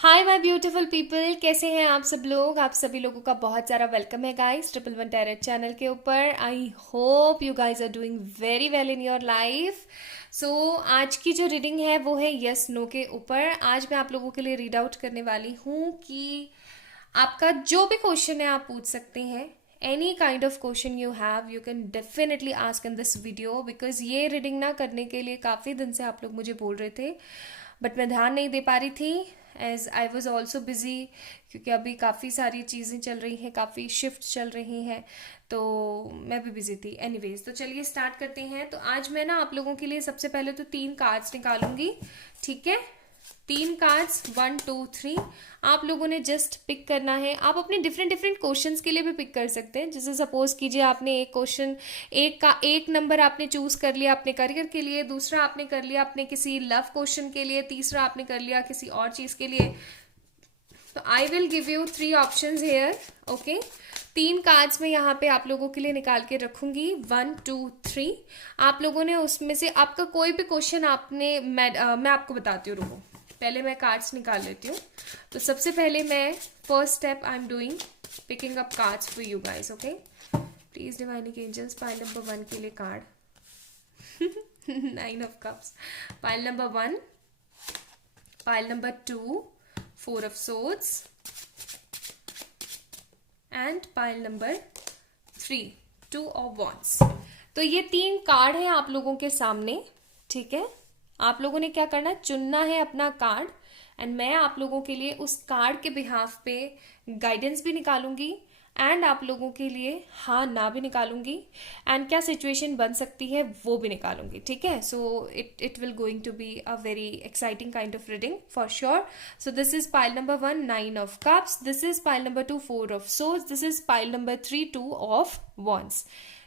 Hi my beautiful people, कैसे हैं आप सब लोग। आप सभी लोगों का बहुत सारा वेलकम है guys triple one tarot channel के ऊपर। I hope you guys are doing very well in your life. So आज की जो रीडिंग है वो है यस नो के ऊपर। आज मैं आप लोगों के लिए रीड आउट करने वाली हूँ कि आपका जो भी क्वेश्चन है आप पूछ सकते हैं। Any kind of question you have you can definitely ask in this video, because ये रीडिंग ना करने के लिए काफ़ी दिन से आप लोग मुझे बोल रहे थे, बट मैं ध्यान नहीं दे पा रही थी as I was also busy, क्योंकि अभी काफ़ी सारी चीज़ें चल रही हैं, काफ़ी शिफ्ट चल रही हैं, तो मैं भी बिजी थी। एनीवेज, तो चलिए स्टार्ट करते हैं। तो आज मैं ना आप लोगों के लिए सबसे पहले तो 3 कार्ड्स निकालूंगी, ठीक है। 3 कार्ड्स, 1 2 3। आप लोगों ने जस्ट पिक करना है। आप अपने डिफरेंट डिफरेंट क्वेश्चंस के लिए भी पिक कर सकते हैं। जैसे सपोज कीजिए आपने एक क्वेश्चन, एक नंबर आपने चूज कर लिया अपने करियर के लिए, दूसरा आपने कर लिया अपने किसी लव क्वेश्चन के लिए, तीसरा आपने कर लिया किसी और चीज के लिए। तो I will give you 3 options here, okay. 3 cards में यहाँ पे आप लोगों के लिए निकाल के रखूंगी, 1 2 3। आप लोगों ने उसमें से आपका कोई भी क्वेश्चन आपने मैं आपको बताती हूँ, रुको पहले मैं कार्ड्स निकाल लेती हूँ। तो सबसे पहले मैं first step I am doing picking up cards for you guys, okay. Please डिवाइनिक एंजल्स, पाइल नंबर 1 के लिए card 9 of cups, pile number 1, pile number 2, 4 of swords and pile number 3, 2 of wands. तो ये 3 कार्ड है आप लोगों के सामने, ठीक है। आप लोगों ने क्या करना है, चुनना है अपना कार्ड, एंड मैं आप लोगों के लिए उस कार्ड के बिहाफ पे गाइडेंस भी निकालूंगी एंड आप लोगों के लिए हाँ ना भी निकालूंगी, एंड क्या सिचुएशन बन सकती है वो भी निकालूंगी, ठीक है। So it will going to be a very exciting kind of reading for sure. So this is pile number 1, 9 of cups, this is pile number 2, 4 of swords, this is pile number 3, 2 of wands.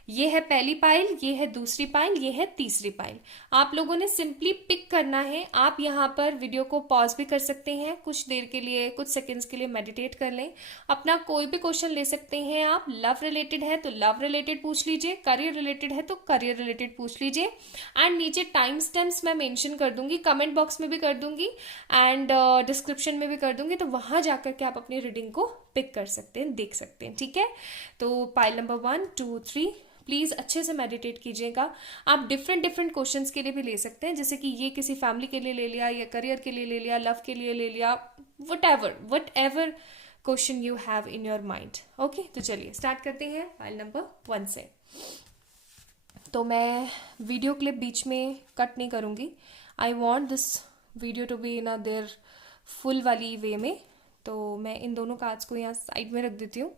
ये है पहली pile, ये है दूसरी pile, ये है तीसरी pile. आप लोगों ने सिंपली पिक करना है। आप यहाँ पर वीडियो को पॉज भी कर सकते हैं, कुछ देर के लिए, कुछ सेकंड्स के लिए मेडिटेट कर लें। अपना कोई भी क्वेश्चन ले सकते हैं आप। लव रिलेटेड है तो लव रिलेटेड पूछ लीजिए, करियर रिलेटेड है तो करियर रिलेटेड पूछ लीजिए। एंड नीचे टाइम स्टैम्प्स मैं मेंशन कर दूंगी, कमेंट बॉक्स में भी कर दूंगी एंड डिस्क्रिप्शन में भी कर दूंगी, तो वहां जाकर के आप अपनी रीडिंग को पिक कर सकते हैं, देख सकते हैं, ठीक है। तो पाइल नंबर 1 2 3, प्लीज अच्छे से मेडिटेट कीजिएगा। आप डिफरेंट डिफरेंट क्वेश्चंस के लिए भी ले सकते हैं, जैसे कि ये किसी फैमिली के लिए ले लिया, या करियर के लिए ले लिया, लव के लिए ले लिया, what ever question you have in your mind, okay. तो चलिए स्टार्ट करते हैं फाइल नंबर 1 से। तो मैं वीडियो क्लिप बीच में कट नहीं करूँगी। I want this video to be in a their full वाली वे में। तो मैं इन दोनों कार्ड्स को यहाँ साइड में रख देती हूँ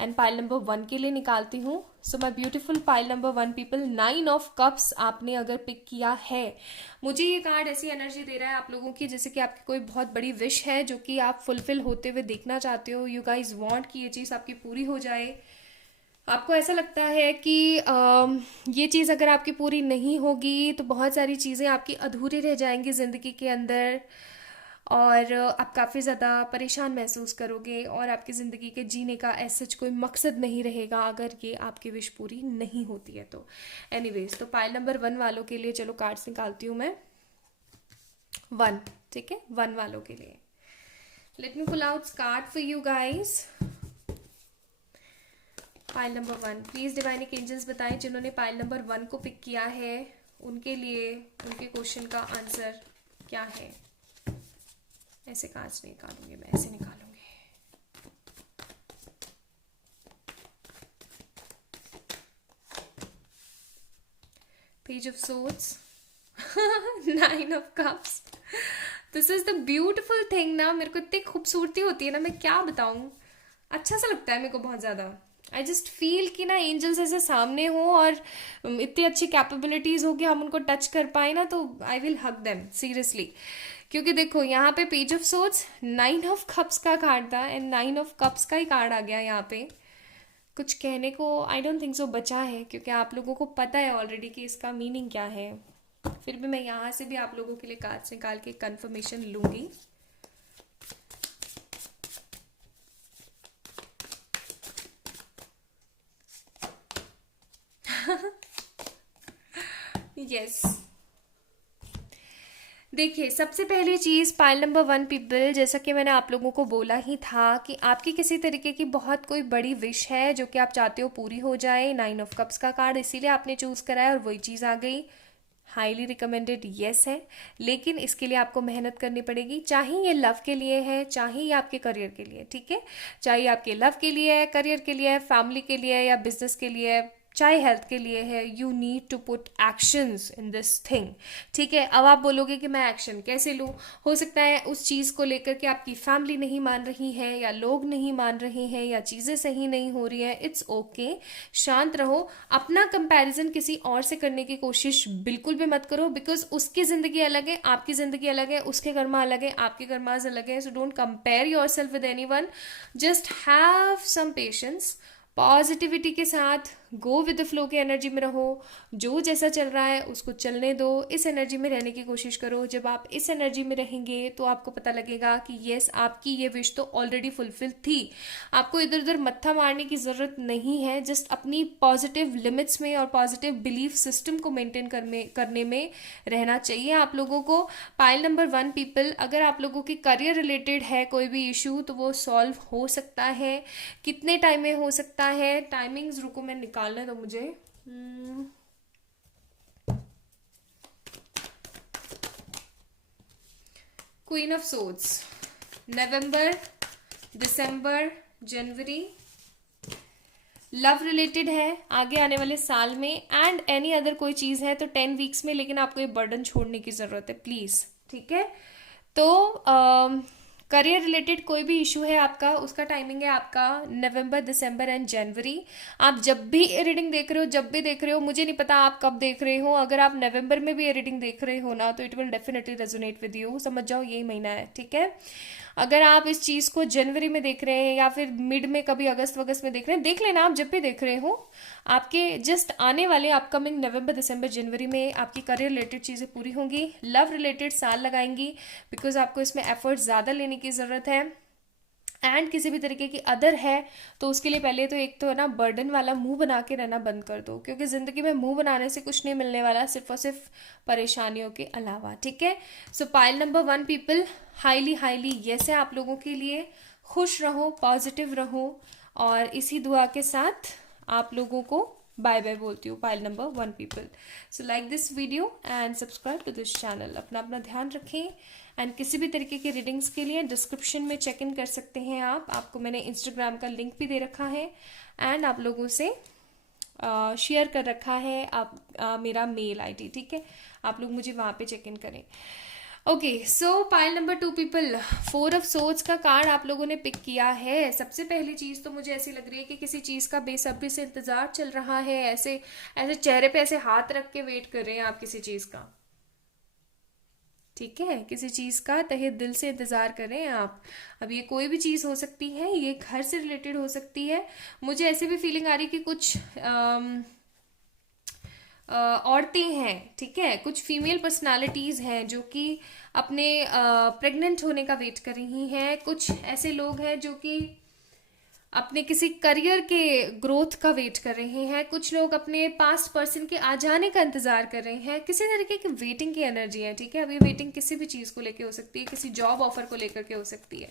एंड पाइल नंबर 1 के लिए निकालती हूँ। So my beautiful pile number 1 people, 9 of cups आपने अगर पिक किया है, मुझे ये कार्ड ऐसी एनर्जी दे रहा है आप लोगों की जैसे कि आपकी कोई बहुत बड़ी विश है जो कि आप फुलफिल होते हुए देखना चाहते हो। यू गाइज वॉन्ट कि ये चीज़ आपकी पूरी हो जाए। आपको ऐसा लगता है कि ये चीज़ अगर आपकी पूरी नहीं होगी तो बहुत सारी चीज़ें आपकी अधूरी रह जाएंगी ज़िंदगी के अंदर, और आप काफ़ी ज़्यादा परेशान महसूस करोगे, और आपकी ज़िंदगी के जीने का ऐसा कोई मकसद नहीं रहेगा अगर ये आपकी विश पूरी नहीं होती है तो। एनीवेज, तो पाइल नंबर 1 वालों के लिए चलो कार्ड्स निकालती हूँ मैं। 1, ठीक है, 1 वालों के लिए let me pull out card for you guys. Pile number 1, please डिवाइनिक एंजल्स बताएं जिन्होंने पाइल नंबर 1 को पिक किया है उनके लिए उनके क्वेश्चन का आंसर क्या है। ऐसे कार्ड्स नहीं निकालूंगी मैं, ऐसे निकालूंगी। Page of swords, 9 of cups. This is the beautiful thing ना, मेरे को इतनी खूबसूरती होती है ना, मैं क्या बताऊं। अच्छा सा लगता है मेरे को बहुत ज़्यादा। आई जस्ट फील कि ना एंजल्स ऐसे सामने हो और इतनी अच्छी कैपेबिलिटीज हो कि हम उनको टच कर पाए ना, तो I will hug them seriously. क्योंकि देखो यहाँ पे page of swords, 9 of cups का कार्ड था एंड 9 ऑफ कप्स का ही कार्ड आ गया यहाँ पे। कुछ कहने को आई डोंट थिंक सो बचा है, क्योंकि आप लोगों को पता है ऑलरेडी कि इसका मीनिंग क्या है। फिर भी मैं यहाँ से भी आप लोगों के लिए कार्ड्स निकाल के कंफर्मेशन लूंगी। यस देखिए, सबसे पहली चीज़ पाइल नंबर 1 पीपल, जैसा कि मैंने आप लोगों को बोला ही था कि आपकी किसी तरीके की बहुत कोई बड़ी विश है जो कि आप चाहते हो पूरी हो जाए। 9 ऑफ कप्स का कार्ड इसीलिए आपने चूज़ करा है और वही चीज़ आ गई। हाईली रिकमेंडेड यस है, लेकिन इसके लिए आपको मेहनत करनी पड़ेगी। चाहे ये लव के लिए है, चाहे ये आपके करियर के लिए, ठीक है, चाहे आपके लव के लिए है, करियर के लिए है, फैमिली के लिए है या बिजनेस के लिए है, चाहे हेल्थ के लिए है, you need to put actions in this thing. ठीक है, अब आप बोलोगे कि मैं एक्शन कैसे लूँ? हो सकता है उस चीज़ को लेकर के आपकी फैमिली नहीं मान रही है या लोग नहीं मान रहे हैं या चीज़ें सही नहीं हो रही हैं। इट्स ओके, शांत रहो। अपना कंपैरिजन किसी और से करने की कोशिश बिल्कुल भी मत करो, बिकॉज उसकी ज़िंदगी अलग है, आपकी ज़िंदगी अलग है, उसके कर्मा अलग है, आपके कर्माज अलग है। So don't compare yourself with anyone. Just have some patience, positivity के साथ गो विद द फ्लो की एनर्जी में रहो। जो जैसा चल रहा है उसको चलने दो, इस एनर्जी में रहने की कोशिश करो। जब आप इस एनर्जी में रहेंगे तो आपको पता लगेगा कि यस, आपकी ये विश तो ऑलरेडी फुलफिल थी। आपको इधर उधर मत्था मारने की ज़रूरत नहीं है। जस्ट अपनी पॉजिटिव लिमिट्स में और पॉजिटिव बिलीफ सिस्टम को मेंटेन करने में रहना चाहिए आप लोगों को। पाइल नंबर 1 पीपल, अगर आप लोगों की करियर रिलेटेड है कोई भी इशू तो वो सॉल्व हो सकता है। कितने टाइम में हो सकता है? टाइमिंग्स रुको, मैं निकालने दो मुझे। Queen of swords, November, December, January, love related है आगे आने वाले साल में, एंड एनी अदर कोई चीज़ है तो 10 वीक्स में। लेकिन आपको ये बर्डन छोड़ने की ज़रूरत है प्लीज़, ठीक है। तो करियर रिलेटेड कोई भी इशू है आपका, उसका टाइमिंग है आपका नवंबर, दिसंबर एंड जनवरी। आप जब भी ये रीडिंग देख रहे हो, जब भी देख रहे हो, मुझे नहीं पता आप कब देख रहे हो, अगर आप नवंबर में भी ये रीडिंग देख रहे हो ना तो it will definitely resonate with you. समझ जाओ यही महीना है, ठीक है। अगर आप इस चीज़ को जनवरी में देख रहे हैं या फिर मिड में कभी अगस्त वगस्त में देख रहे हैं, देख लेना आप जब भी देख रहे हो। आपके जस्ट आने वाले अपकमिंग नवंबर, दिसंबर, जनवरी में आपकी करियर रिलेटेड चीज़ें पूरी होंगी। लव रिलेटेड साल लगाएंगी, बिकॉज आपको इसमें एफर्ट ज़्यादा लेने की ज़रूरत है। एंड किसी भी तरीके की अदर है तो उसके लिए पहले तो एक तो है ना, बर्डन वाला मुंह बना के रहना बंद कर दो, क्योंकि ज़िंदगी में मुंह बनाने से कुछ नहीं मिलने वाला, सिर्फ और सिर्फ परेशानियों के अलावा, ठीक है। सो pile number 1 people, highly highly yes है आप लोगों के लिए। खुश रहो, पॉजिटिव रहो, और इसी दुआ के साथ आप लोगों को बाय बाय बोलती हूँ pile number 1 people. So like this video and subscribe to this channel. अपना अपना ध्यान रखें, एंड किसी भी तरीके के रीडिंग्स के लिए डिस्क्रिप्शन में चेक इन कर सकते हैं आप। आपको मैंने इंस्टाग्राम का लिंक भी दे रखा है एंड आप लोगों से शेयर कर रखा है आप मेरा मेल आईडी, ठीक है। आप लोग मुझे वहाँ पे चेक इन करें। Okay, so pile number 2 people, 4 of swords का कार्ड आप लोगों ने पिक किया है। सबसे पहली चीज़ तो मुझे ऐसी लग रही है कि किसी चीज़ का बेसब्री से इंतज़ार चल रहा है। ऐसे ऐसे चेहरे पे ऐसे हाथ रख के वेट कर रहे हैं आप किसी चीज़ का, ठीक है। किसी चीज़ का तहे दिल से इंतज़ार करें आप। अब ये कोई भी चीज़ हो सकती है, ये घर से रिलेटेड हो सकती है। मुझे ऐसे भी फीलिंग आ रही है कि कुछ औरतें हैं, ठीक है, कुछ फीमेल पर्सनालिटीज़ हैं जो कि अपने प्रेग्नेंट होने का वेट कर रही हैं। कुछ ऐसे लोग हैं जो कि अपने किसी करियर के ग्रोथ का वेट कर रहे हैं। कुछ लोग अपने पास्ट पर्सन के आ जाने का इंतजार कर रहे हैं। किसी तरीके की वेटिंग की एनर्जी है, ठीक है। अब ये वेटिंग किसी भी चीज़ को लेके हो सकती है, किसी जॉब ऑफर को लेकर के हो सकती है।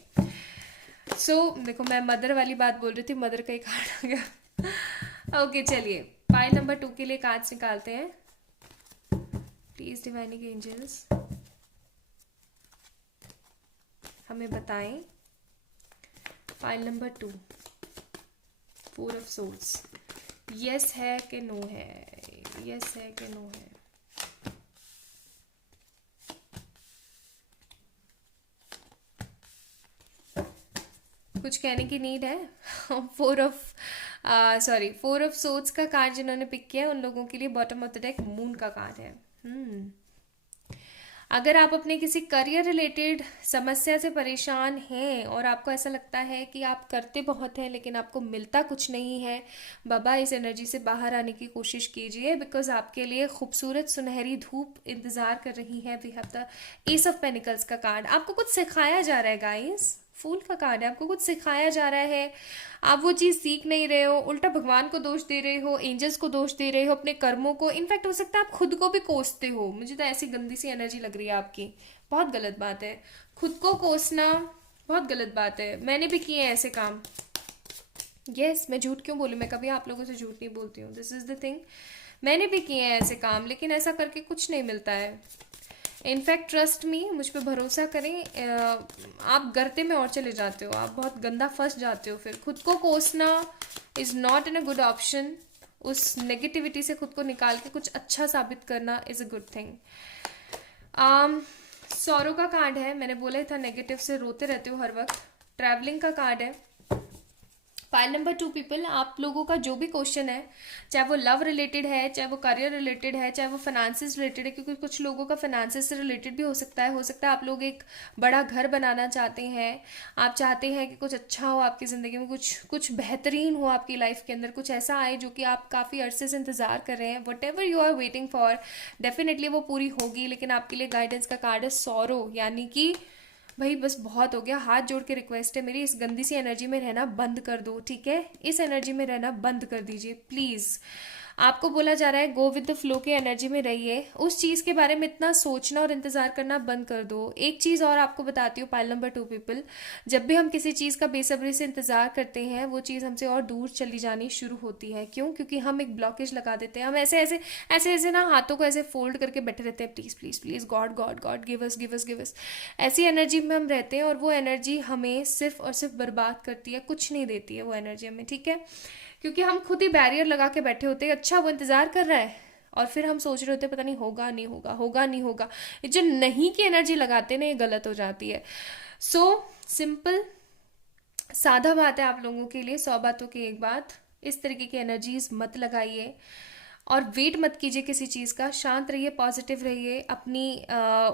सो देखो, मैं मदर वाली बात बोल रही थी, मदर का ही कार्ड आ गया। ओके, चलिए पाइल नंबर 2 के लिए कार्ड्स निकालते हैं। प्लीज डिवाइनिंग एंजल्स हमें बताएं pile number 2, 4 of swords, yes है कि नो है, यस है कि नो है। कुछ कहने की नीड है? 4 ऑफ सोर्ड्स का कार्ड जिन्होंने पिक किया है उन लोगों के लिए bottom of the deck moon का कार्ड है। अगर आप अपने किसी करियर रिलेटेड समस्या से परेशान हैं और आपको ऐसा लगता है कि आप करते बहुत हैं लेकिन आपको मिलता कुछ नहीं है, बाबा इस एनर्जी से बाहर आने की कोशिश कीजिए, बिकॉज आपके लिए खूबसूरत सुनहरी धूप इंतजार कर रही है। We have the ace of pentacles का कार्ड। आपको कुछ सिखाया जा रहा है गाइस, फूल का कार्ड है, आपको कुछ सिखाया जा रहा है, आप वो चीज़ सीख नहीं रहे हो, उल्टा भगवान को दोष दे रहे हो, एंजल्स को दोष दे रहे हो, अपने कर्मों को। इनफैक्ट हो सकता है आप खुद को भी कोसते हो। मुझे तो ऐसी गंदी सी एनर्जी लग रही है आपकी। बहुत गलत बात है। खुद को कोसना बहुत गलत बात है। मैंने भी किए हैं ऐसे काम। यस, मैं झूठ क्यों बोलूँ, मैं कभी आप लोगों से झूठ नहीं बोलती हूँ, दिस इज द थिंग। मैंने भी किए हैं ऐसे काम, लेकिन ऐसा करके कुछ नहीं मिलता है। इनफैक्ट ट्रस्ट मी, मुझ पे भरोसा करें, आप गर्ते में और चले जाते हो, आप बहुत गंदा फंस जाते हो। फिर खुद को कोसना is not an a good option. उस नेगेटिविटी से खुद को निकाल के कुछ अच्छा साबित करना is a good thing. Saurav का कार्ड है, मैंने बोला ही था नेगेटिव से रोते रहते हो हर वक्त। ट्रैवलिंग का कार्ड है। फाइल नंबर 2 पीपल, आप लोगों का जो भी क्वेश्चन है, चाहे वो लव रिलेटेड है, चाहे वो करियर रिलेटेड है, चाहे वो फाइनेंसिस रिलेटेड है, क्योंकि कुछ लोगों का फाइनेंसिस से रिलेटेड भी हो सकता है। आप लोग एक बड़ा घर बनाना चाहते हैं, आप चाहते हैं कि कुछ अच्छा हो आपकी ज़िंदगी में, कुछ कुछ बेहतरीन हो आपकी लाइफ के अंदर, कुछ ऐसा आए जो कि आप काफ़ी अरसे से इंतज़ार कर रहे हैं। Whatever you are waiting for, definitely वो पूरी होगी। लेकिन आपके लिए गाइडेंस का कार्ड है सौरो, यानी कि भाई बस बहुत हो गया, हाथ जोड़ के रिक्वेस्ट है मेरी, इस गंदी सी एनर्जी में रहना बंद कर दो, ठीक है? इस एनर्जी में रहना बंद कर दीजिए प्लीज़। आपको बोला जा रहा है गो विद द फ्लो के एनर्जी में रहिए। उस चीज़ के बारे में इतना सोचना और इंतज़ार करना बंद कर दो। एक चीज़ और आपको बताती हूँ पाइल नंबर 2 पीपल, जब भी हम किसी चीज़ का बेसब्री से इंतज़ार करते हैं, वो चीज़ हमसे और दूर चली जानी शुरू होती है। क्यों? क्योंकि हम एक ब्लॉकेज लगा देते हैं। हम ऐसे ऐसे ऐसे ऐसे ना हाथों को ऐसे फोल्ड करके बैठे रहते हैं, please please please, God God God, give us give us give us. ऐसी एनर्जी में हम रहते हैं और वो एनर्जी हमें सिर्फ और सिर्फ बर्बाद करती है, कुछ नहीं देती है वो एनर्जी हमें, ठीक है? क्योंकि हम खुद ही बैरियर लगा के बैठे होते हैं। अच्छा वो इंतजार कर रहा है और फिर हम सोच रहे होते हैं पता नहीं होगा नहीं होगा, होगा नहीं होगा। ये जो नहीं की एनर्जी लगाते हैं ना, ये गलत हो जाती है। सो सिंपल सादा बात है आप लोगों के लिए, 100 बातों की एक बात, इस तरीके की एनर्जीज मत लगाइए और वेट मत कीजिए किसी चीज़ का। शांत रहिए, पॉजिटिव रहिए, अपनी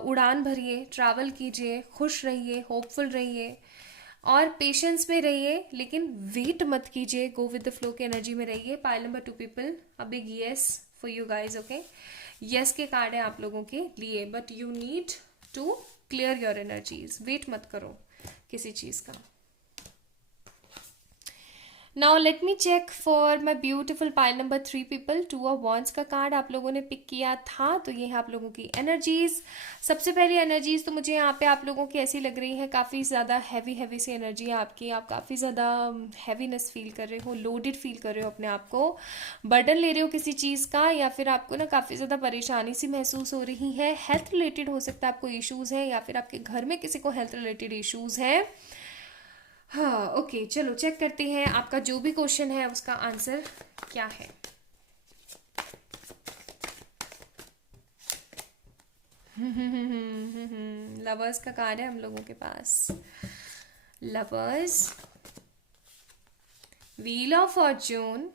उड़ान भरिए, ट्रैवल कीजिए, खुश रहिए, होपफुल रहिए और पेशेंस में रहिए, लेकिन वेट मत कीजिए, गो विद द फ्लो की एनर्जी में रहिए। Pile number 2 people, a big yes for you guys, okay? Yes के कार्ड है आप लोगों के लिए, but you need to clear your energies. Wait मत करो किसी चीज़ का। Now let me check for my beautiful pile number 3 people. 2 of wands का कार्ड आप लोगों ने पिक किया था, तो ये है आप लोगों की एनर्जीज। सबसे पहली एनर्जीज तो मुझे यहाँ पे आप लोगों की ऐसी लग रही है, काफ़ी ज़्यादा हैवी हैवी सी एनर्जी है आपकी। आप काफ़ी ज़्यादा हैवीनेस फील कर रहे हो, लोडेड फील कर रहे हो अपने आप को, बर्डन ले रहे हो किसी चीज़ का, या फिर आपको ना काफ़ी ज़्यादा परेशानी सी महसूस हो रही है। हेल्थ रिलेटेड हो सकता है आपको इशूज़ है, या फिर आपके घर में किसी को हेल्थ रिलेटेड इशूज़ है। हाँ ओके, चलो चेक करते हैं आपका जो भी क्वेश्चन है उसका आंसर क्या है। लवर्स का कार्ड है हम लोगों के पास। Lovers, wheel of fortune,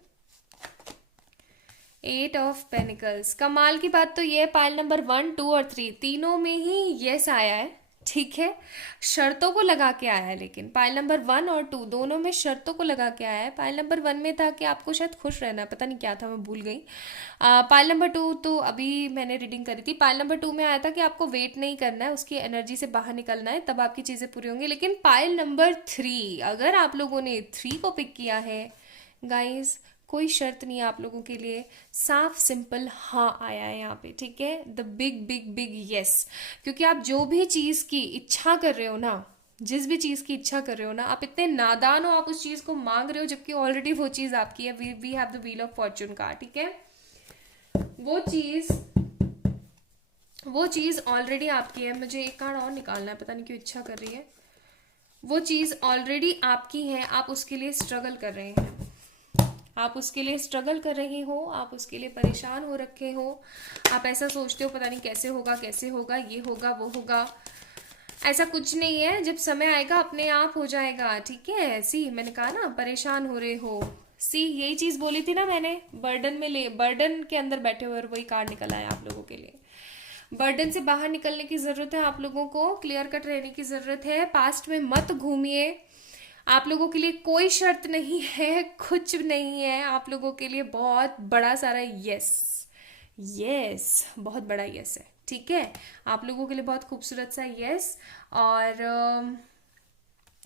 8 of pentacles. कमाल की बात तो ये है, पाइल नंबर 1, 2 और 3 तीनों में ही यस आया है, ठीक है? शर्तों को लगा के आया है, लेकिन पाइल नंबर 1 और 2 दोनों में शर्तों को लगा के आया है। पाइल नंबर 1 में था कि आपको शायद खुश रहना है, पता नहीं क्या था, मैं भूल गई। पाइल नंबर 2 तो अभी मैंने रीडिंग करी थी। पाइल नंबर 2 में आया था कि आपको वेट नहीं करना है, उसकी एनर्जी से बाहर निकलना है, तब आपकी चीज़ें पूरी होंगी। लेकिन पाइल नंबर 3, अगर आप लोगों ने 3 को पिक किया है गाइज, कोई शर्त नहीं है आप लोगों के लिए, साफ सिंपल हाँ आया है यहाँ पे, ठीक है? The big big big yes. क्योंकि आप जो भी चीज़ की इच्छा कर रहे हो ना, जिस भी चीज़ की इच्छा कर रहे हो ना, आप इतने नादान हो, आप उस चीज़ को मांग रहे हो जबकि ऑलरेडी वो चीज़ आपकी है। We have the wheel of fortune card, ठीक है? वो चीज़ ऑलरेडी आपकी है। मुझे एक कार्ड और निकालना है, पता नहीं क्यों इच्छा कर रही है। वो चीज़ ऑलरेडी आपकी है, आप उसके लिए स्ट्रगल कर रहे हैं, आप उसके लिए स्ट्रगल कर रहे हो, आप उसके लिए परेशान हो रखे हो। आप ऐसा सोचते हो पता नहीं कैसे होगा कैसे होगा, ये होगा वो होगा। ऐसा कुछ नहीं है, जब समय आएगा अपने आप हो जाएगा, ठीक है? सी मैंने कहा ना, परेशान हो रहे हो। सी यही चीज बोली थी ना मैंने, बर्डन के अंदर बैठे हुए, और वही कार्ड निकल आया आप लोगों के लिए। बर्डन से बाहर निकलने की जरूरत है आप लोगों को, क्लियर कट रहने की जरूरत है। पास्ट में मत घूमिए, आप लोगों के लिए कोई शर्त नहीं है, कुछ नहीं है आप लोगों के लिए। बहुत बड़ा सारा यस, यस बहुत बड़ा यस है, ठीक है? आप लोगों के लिए बहुत खूबसूरत सा यस, और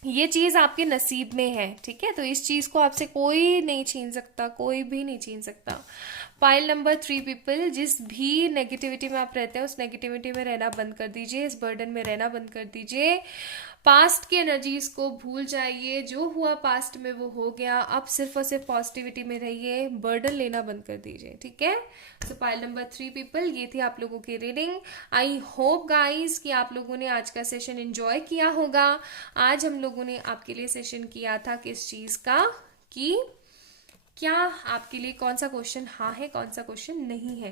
ये चीज़ आपके नसीब में है, ठीक है? तो इस चीज़ को आपसे कोई नहीं छीन सकता, कोई भी नहीं छीन सकता। पाइल नंबर 3 पीपल, जिस भी नेगेटिविटी में आप रहते हैं उस नेगेटिविटी में रहना बंद कर दीजिए, इस बर्डन में रहना बंद कर दीजिए, पास्ट की एनर्जीज को भूल जाइए, जो हुआ पास्ट में वो हो गया, अब सिर्फ और सिर्फ पॉजिटिविटी में रहिए, बर्डन लेना बंद कर दीजिए, ठीक है। सो पाइल नंबर 3 पीपल, ये थी आप लोगों की रीडिंग। आई होप गाइस कि आप लोगों ने आज का सेशन एंजॉय किया होगा। आज हम लोगों ने आपके लिए सेशन किया था किस चीज का, कि क्या आपके लिए कौन सा क्वेश्चन हाँ है, कौन सा क्वेश्चन नहीं है।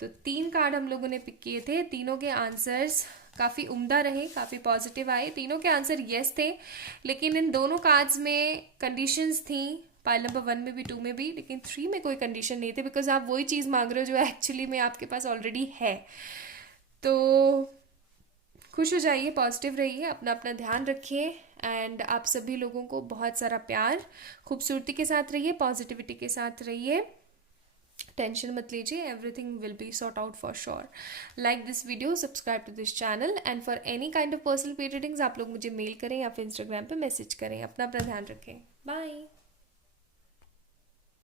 तो 3 कार्ड हम लोगों ने पिक किए थे, तीनों के आंसर्स काफ़ी उम्दा रहे, काफ़ी पॉजिटिव आए, तीनों के आंसर यस थे, लेकिन इन दोनों कार्ड्स में कंडीशंस थी, पाइल नंबर 1 में भी 2 में भी, लेकिन 3 में कोई कंडीशन नहीं थे, बिकॉज आप वही चीज़ मांग रहे हो जो एक्चुअली में आपके पास ऑलरेडी है। तो खुश हो जाइए, पॉजिटिव रहिए, अपना अपना ध्यान रखिए, एंड आप सभी लोगों को बहुत सारा प्यार, खूबसूरती के साथ रहिए, पॉजिटिविटी के साथ रहिए, टेंशन मत लीजिए, everything will be sort out for sure. Like this video, subscribe to this channel, and for any kind of personal pay readings आप लोग मुझे मेल करें या फिर इंस्टाग्राम पे मैसेज करें। अपना ध्यान रखें, बाय।